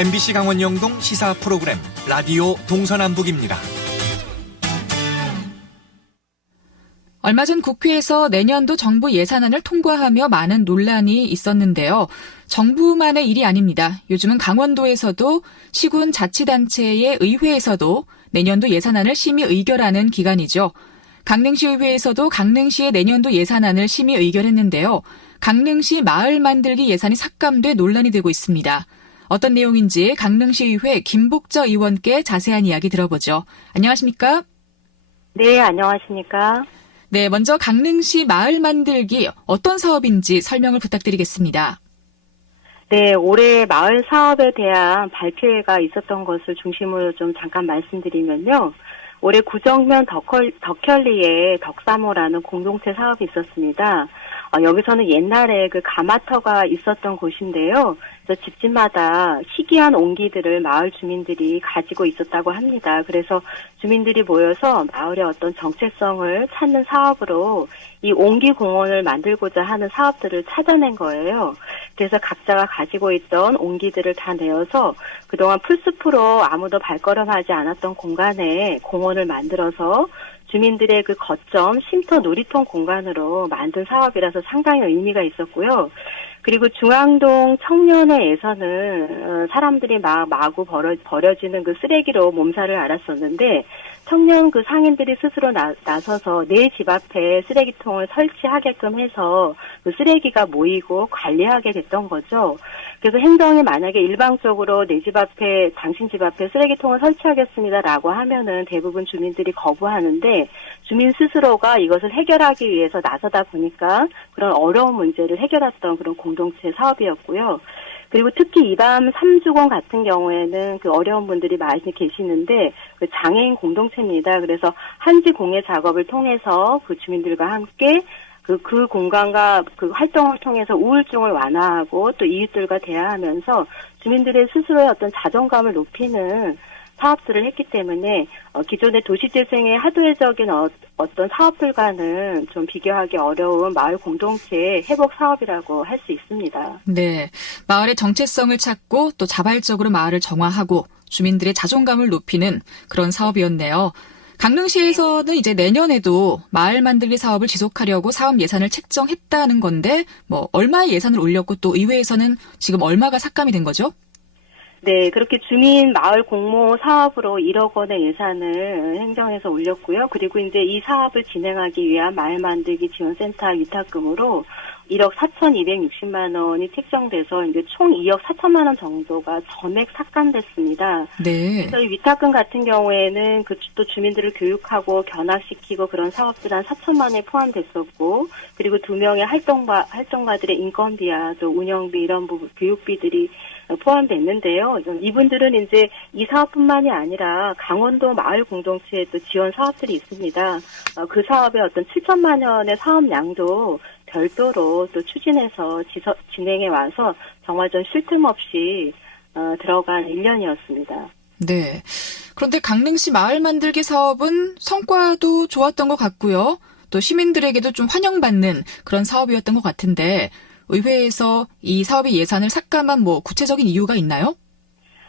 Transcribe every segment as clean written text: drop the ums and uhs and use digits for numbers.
MBC 강원 영동 시사 프로그램 라디오 동서남북입니다. 얼마 전 국회에서 내년도 정부 예산안을 통과하며 많은 논란이 있었는데요. 정부만의 일이 아닙니다. 요즘은 강원도에서도 시군 자치단체의 의회에서도 내년도 예산안을 심의 의결하는 기간이죠. 강릉시 의회에서도 강릉시의 내년도 예산안을 심의 의결했는데요. 강릉시 마을 만들기 예산이 삭감돼 논란이 되고 있습니다. 어떤 내용인지 강릉시의회 김복저 의원께 자세한 이야기 들어보죠. 안녕하십니까? 네, 안녕하십니까? 네, 먼저 강릉시 마을 만들기 어떤 사업인지 설명을 부탁드리겠습니다. 네, 올해 마을 사업에 대한 발표회가 있었던 것을 중심으로 좀 잠깐 말씀드리면요. 올해 구정면 덕현리에 덕사모라는 공동체 사업이 있었습니다. 여기서는 옛날에 그 가마터가 있었던 곳인데요. 그래서 집집마다 희귀한 옹기들을 마을 주민들이 가지고 있었다고 합니다. 그래서 주민들이 모여서 마을의 어떤 정체성을 찾는 사업으로 이 옹기 공원을 만들고자 하는 사업들을 찾아낸 거예요. 그래서 각자가 가지고 있던 옹기들을 다 내어서 그동안 풀숲으로 아무도 발걸음하지 않았던 공간에 공원을 만들어서 주민들의 그 거점 쉼터 놀이터 공간으로 만든 사업이라서 상당히 의미가 있었고요. 그리고 중앙동 청년회에서는 사람들이 마구 버려지는 그 쓰레기로 몸살을 앓았었는데 청년 그 상인들이 스스로 나서서 내 집 앞에 쓰레기통을 설치하게끔 해서 그 쓰레기가 모이고 관리하게 됐던 거죠. 그래서 행정이 만약에 일방적으로 내 집 앞에, 당신 집 앞에 쓰레기통을 설치하겠습니다라고 하면은 대부분 주민들이 거부하는데 주민 스스로가 이것을 해결하기 위해서 나서다 보니까 그런 어려운 문제를 해결했던 그런 공동체 사업이었고요. 그리고 특히 이밤 3주공 같은 경우에는 그 어려운 분들이 많이 계시는데 그 장애인 공동체입니다. 그래서 한지 공예 작업을 통해서 그 주민들과 함께 그 공간과 그 활동을 통해서 우울증을 완화하고 또 이웃들과 대화하면서 주민들의 스스로의 어떤 자존감을 높이는 사업들을 했기 때문에 기존의 도시재생의 하드웨어적인 어떤 사업들과는 좀 비교하기 어려운 마을 공동체 회복 사업이라고 할 수 있습니다. 네, 마을의 정체성을 찾고 또 자발적으로 마을을 정화하고 주민들의 자존감을 높이는 그런 사업이었네요. 강릉시에서는 이제 내년에도 마을 만들기 사업을 지속하려고 사업 예산을 책정했다는 건데 얼마의 예산을 올렸고 또 의회에서는 지금 얼마가 삭감이 된 거죠? 네, 그렇게 주민 마을 공모 사업으로 1억 원의 예산을 행정에서 올렸고요. 그리고 이제 이 사업을 진행하기 위한 마을 만들기 지원센터 위탁금으로 1억 4,260만 원이 책정돼서 이제 총 2억 4천만 원 정도가 전액 삭감됐습니다. 네. 그래서 이 위탁금 같은 경우에는 또 주민들을 교육하고 견학시키고 그런 사업들 한 4천만 원에 포함됐었고, 그리고 2명의 활동가들의 인건비야 또 운영비 이런 부분 교육비들이 포함됐는데요. 이분들은 이제 이 사업뿐만이 아니라 강원도 마을 공동체에 또 지원 사업들이 있습니다. 그 사업의 어떤 7천만 원의 사업량도 별도로 또 추진해서 진행해 와서 정말 좀 쉴 틈 없이 들어간 1년이었습니다. 네. 그런데 강릉시 마을 만들기 사업은 성과도 좋았던 것 같고요. 또 시민들에게도 좀 환영받는 그런 사업이었던 것 같은데 의회에서 이 사업의 예산을 삭감한 구체적인 이유가 있나요?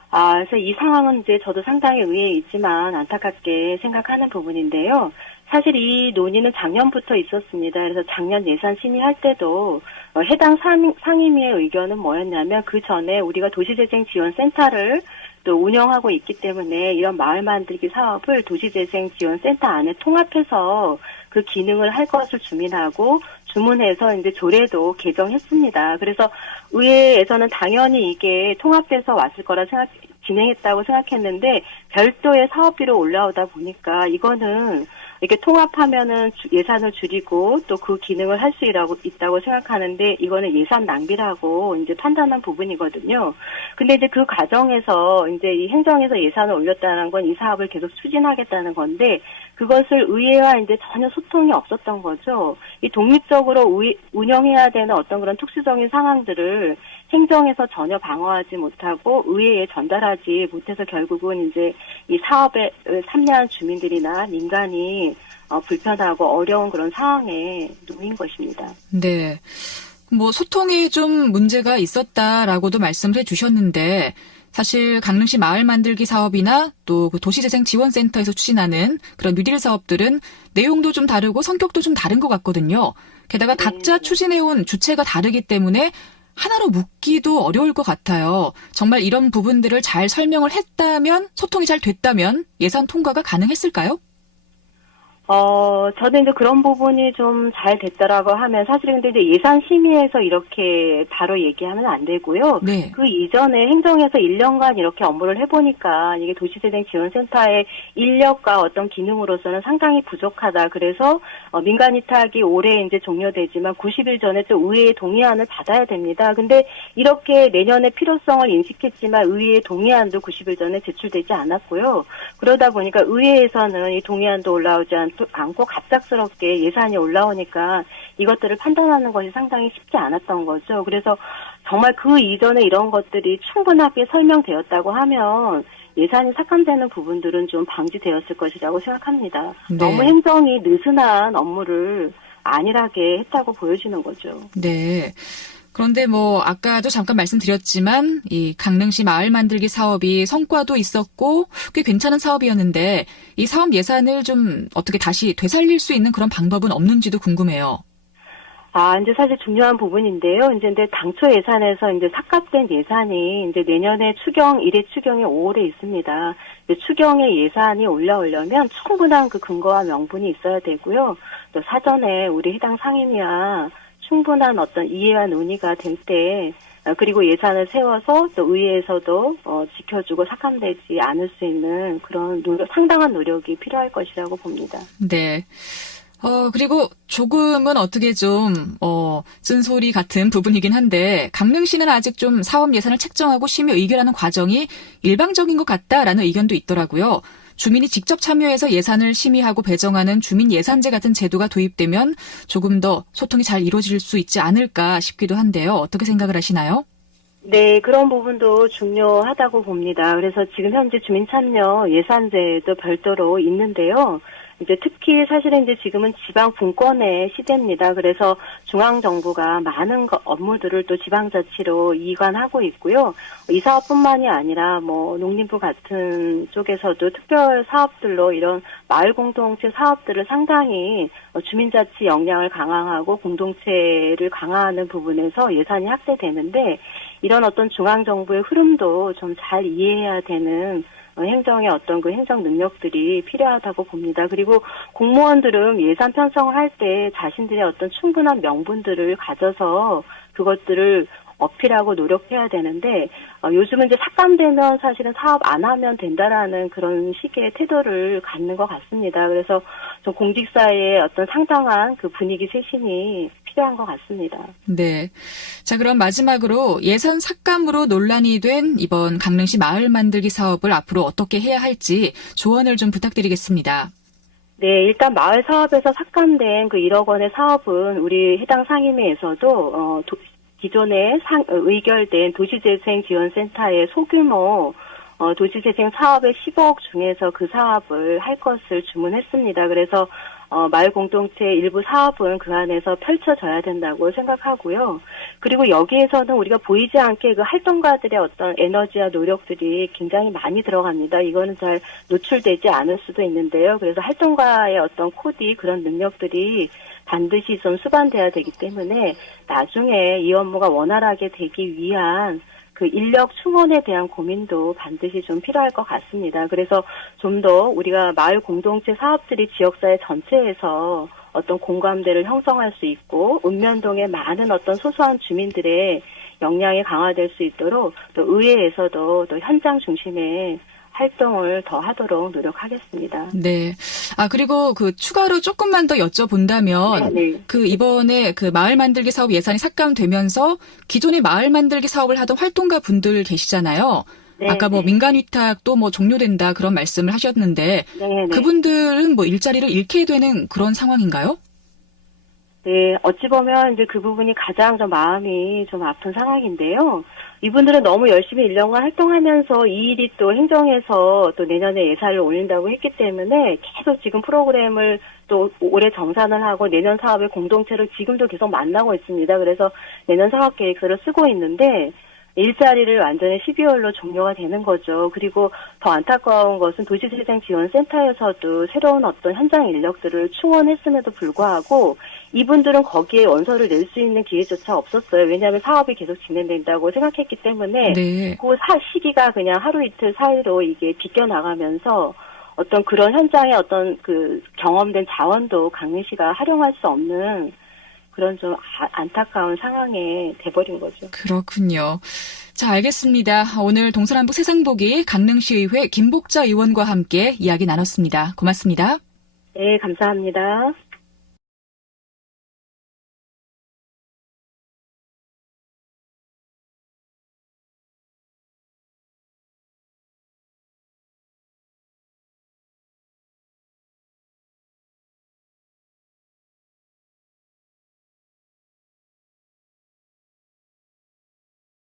그래서 이 상황은 이제 저도 상당히 의외에 있지만 안타깝게 생각하는 부분인데요. 사실 이 논의는 작년부터 있었습니다. 그래서 작년 예산 심의할 때도 해당 상임위의 의견은 뭐였냐면 그 전에 우리가 도시재생지원센터를 또 운영하고 있기 때문에 이런 마을 만들기 사업을 도시재생지원센터 안에 통합해서 그 기능을 할 것을 주문해서 이제 조례도 개정했습니다. 그래서 의회에서는 당연히 이게 통합돼서 왔을 거라 진행했다고 생각했는데 별도의 사업비로 올라오다 보니까 이거는 이렇게 통합하면은 예산을 줄이고 또 그 기능을 할 수 있다고 생각하는데 이거는 예산 낭비라고 이제 판단한 부분이거든요. 근데 이제 그 과정에서 이제 이 행정에서 예산을 올렸다는 건 이 사업을 계속 추진하겠다는 건데 그것을 의회와 이제 전혀 소통이 없었던 거죠. 이 독립적으로 운영해야 되는 어떤 그런 특수적인 상황들을 행정에서 전혀 방어하지 못하고 의회에 전달하지 못해서 결국은 이제 이 사업에 참여한 주민들이나 민간이 불편하고 어려운 그런 상황에 놓인 것입니다. 네. 소통에 좀 문제가 있었다라고도 말씀을 해주셨는데 사실 강릉시 마을 만들기 사업이나 또 그 도시재생 지원센터에서 추진하는 그런 뉴딜 사업들은 내용도 좀 다르고 성격도 좀 다른 것 같거든요. 게다가 각자 추진해온 주체가 다르기 때문에 하나로 묶기도 어려울 것 같아요. 정말 이런 부분들을 잘 설명을 했다면, 소통이 잘 됐다면 예산 통과가 가능했을까요? 저는 이제 그런 부분이 좀 잘 됐다라고 하면 사실은 근데 이제 예산 심의에서 이렇게 바로 얘기하면 안 되고요. 네. 그 이전에 행정에서 1년간 이렇게 업무를 해보니까 이게 도시재생지원센터의 인력과 어떤 기능으로서는 상당히 부족하다. 그래서 민간 위탁이 올해 이제 종료되지만 90일 전에 또 의회의 동의안을 받아야 됩니다. 근데 이렇게 내년의 필요성을 인식했지만 의회의 동의안도 90일 전에 제출되지 않았고요. 그러다 보니까 의회에서는 이 동의안도 올라오지 않고 갑작스럽게 예산이 올라오니까 이것들을 판단하는 것이 상당히 쉽지 않았던 거죠. 그래서 정말 그 이전에 이런 것들이 충분하게 설명되었다고 하면 예산이 삭감되는 부분들은 좀 방지되었을 것이라고 생각합니다. 네. 너무 행정이 느슨한 업무를 안일하게 했다고 보여지는 거죠. 네. 그런데 아까도 잠깐 말씀드렸지만 이 강릉시 마을 만들기 사업이 성과도 있었고 꽤 괜찮은 사업이었는데 이 사업 예산을 좀 어떻게 다시 되살릴 수 있는 그런 방법은 없는지도 궁금해요. 이제 사실 중요한 부분인데요. 근데 당초 예산에서 이제 삭감된 예산이 이제 내년에 1회 추경이 5월에 있습니다. 추경의 예산이 올라오려면 충분한 그 근거와 명분이 있어야 되고요. 또 사전에 우리 해당 상임위와 충분한 어떤 이해와 논의가 될 때, 그리고 예산을 세워서 또 의회에서도 지켜주고 삭감되지 않을 수 있는 그런 상당한 노력이 필요할 것이라고 봅니다. 네. 그리고 조금은 어떻게 좀, 쓴소리 같은 부분이긴 한데, 강릉시는 아직 좀 사업 예산을 책정하고 심의 의결하는 과정이 일방적인 것 같다라는 의견도 있더라고요. 주민이 직접 참여해서 예산을 심의하고 배정하는 주민 예산제 같은 제도가 도입되면 조금 더 소통이 잘 이루어질 수 있지 않을까 싶기도 한데요. 어떻게 생각을 하시나요? 네, 그런 부분도 중요하다고 봅니다. 그래서 지금 현재 주민참여 예산제도 별도로 있는데요. 이제 특히 사실은 이제 지금은 지방 분권의 시대입니다. 그래서 중앙정부가 많은 업무들을 또 지방자치로 이관하고 있고요. 이 사업뿐만이 아니라 농림부 같은 쪽에서도 특별 사업들로 이런 마을 공동체 사업들을 상당히 주민자치 역량을 강화하고 공동체를 강화하는 부분에서 예산이 확대되는데 이런 어떤 중앙정부의 흐름도 좀 잘 이해해야 되는 행정의 어떤 그 행정 능력들이 필요하다고 봅니다. 그리고 공무원들은 예산 편성을 할 때 자신들의 어떤 충분한 명분들을 가져서 그것들을 어필하고 노력해야 되는데 요즘은 이제 삭감되면 사실은 사업 안 하면 된다라는 그런 식의 태도를 갖는 것 같습니다. 그래서 좀 공직사회의 어떤 상당한 그 분위기 쇄신이 필요한 것 같습니다. 네. 자, 그럼 마지막으로 예산 삭감으로 논란이 된 이번 강릉시 마을 만들기 사업을 앞으로 어떻게 해야 할지 조언을 좀 부탁드리겠습니다. 네, 일단 마을 사업에서 삭감된 그 1억 원의 사업은 우리 해당 상임위에서도 기존에 의결된 도시재생지원센터의 소규모 도시재생 사업의 10억 중에서 그 사업을 할 것을 주문했습니다. 그래서 마을 공동체 일부 사업은 그 안에서 펼쳐져야 된다고 생각하고요. 그리고 여기에서는 우리가 보이지 않게 그 활동가들의 어떤 에너지와 노력들이 굉장히 많이 들어갑니다. 이거는 잘 노출되지 않을 수도 있는데요. 그래서 활동가의 어떤 코디 그런 능력들이 반드시 좀 수반돼야 되기 때문에 나중에 이 업무가 원활하게 되기 위한 그 인력 충원에 대한 고민도 반드시 좀 필요할 것 같습니다. 그래서 좀 더 우리가 마을 공동체 사업들이 지역사회 전체에서 어떤 공감대를 형성할 수 있고 읍면동의 많은 어떤 소소한 주민들의 역량이 강화될 수 있도록 또 의회에서도 또 현장 중심의 활동을 더 하도록 노력하겠습니다. 네. 그리고 추가로 조금만 더 여쭤본다면, 네. 이번에 마을 만들기 사업 예산이 삭감되면서 기존의 마을 만들기 사업을 하던 활동가 분들 계시잖아요. 네, 아까 민간 위탁도 종료된다 그런 말씀을 하셨는데, 네. 그분들은 일자리를 잃게 되는 그런 상황인가요? 네, 어찌 보면 이제 그 부분이 가장 좀 마음이 좀 아픈 상황인데요. 이분들은 너무 열심히 1년간 활동하면서 이 일이 또 행정에서 또 내년에 예산을 올린다고 했기 때문에 계속 지금 프로그램을 또 올해 정산을 하고 내년 사업의 공동체를 지금도 계속 만나고 있습니다. 그래서 내년 사업 계획서를 쓰고 있는데 일자리를 완전히 12월로 종료가 되는 거죠. 그리고 더 안타까운 것은 도시재생지원센터에서도 새로운 어떤 현장 인력들을 충원했음에도 불구하고 이분들은 거기에 원서를 낼 수 있는 기회조차 없었어요. 왜냐하면 사업이 계속 진행된다고 생각했기 때문에 네. 그 시기가 그냥 하루 이틀 사이로 이게 비껴나가면서 어떤 그런 현장의 어떤 그 경험된 자원도 강릉시가 활용할 수 없는 그런 좀 안타까운 상황에 돼버린 거죠. 그렇군요. 자, 알겠습니다. 오늘 동서남북 세상보기 강릉시의회 김복자 의원과 함께 이야기 나눴습니다. 고맙습니다. 네, 감사합니다.